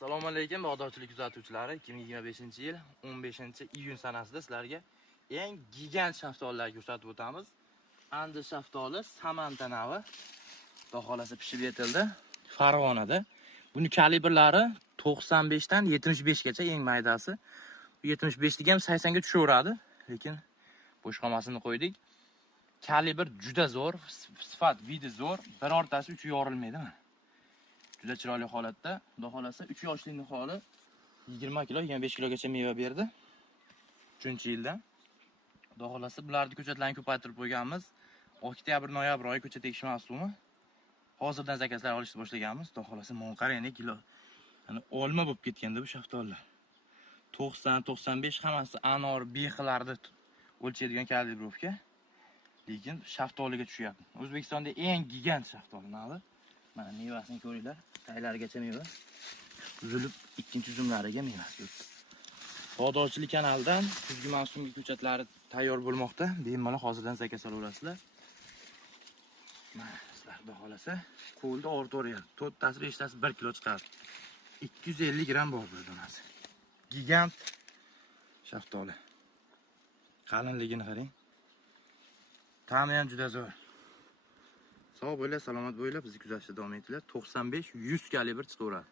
Assalomu alaykum, bog'dorchilik kuzatuvchilari. 2025-yil 15-iyun sanasida sizlarga eng gigant shaftolilarni ko'rsatib o'tamiz. Andi shaftoli Samanta navi. Xudo xolasa pishib yetildi. Farg'onada. Buni kalibrlari 95 dan 75 gacha eng maydasi. Bu 75 ham 80 ga tushaveradi, lekin boshqamasini qo'ydik. Kalibr juda zo'r, sifat, vidi zo'r. Birortasi uchi yorilmaydi. Juda chiroyli holatda. Xudo xolasa 3 yoshlikning holi 20 kilo, 25 kilogacha meva berdi. 3-yilda. Xudo xolasa bularni ko'chatlarni ko'paytirib qo'yganmiz. Oktyabr, noyabr oyi ko'chat ekish mavsumi. Hozirdan zakazlar olishni boshlaganmiz. Xudo xolasa mon qarang kilo. Ya'ni olma bo'lib ketganda bu shaftolilar. 90-95 hammasi anor, bexlarni o'lchaydigan kalibrovka. Lekin shaftoliga tushyapti. O'zbekistonda eng gigant shaftoli navi. Mana mevasini ko'ringlar. Taylarigacha meva. Uzilib ikkinchi uzumlariga mevasi o'tdi. Bog'dorchilik kanalidan kuzgi mavsumgi ko'chatlari tayyor bo'lmoqda. Bemalol hozirdan zakaz olaverasizlar. Mana sizlar xudo xolasa qo'lda o'rto'rayapti. To'rttasi, beshtasi 1 kilo chiqadi. 250 gram bor bu donasi. Gigant shaftoli. Qalinligini qarang. Ta'mi ham juda zo'r. Sog' bo'linglar, salomat bo'linglar. Bizni kuzatishda davom etinglar. 95-100 kalibr chiqaveradi.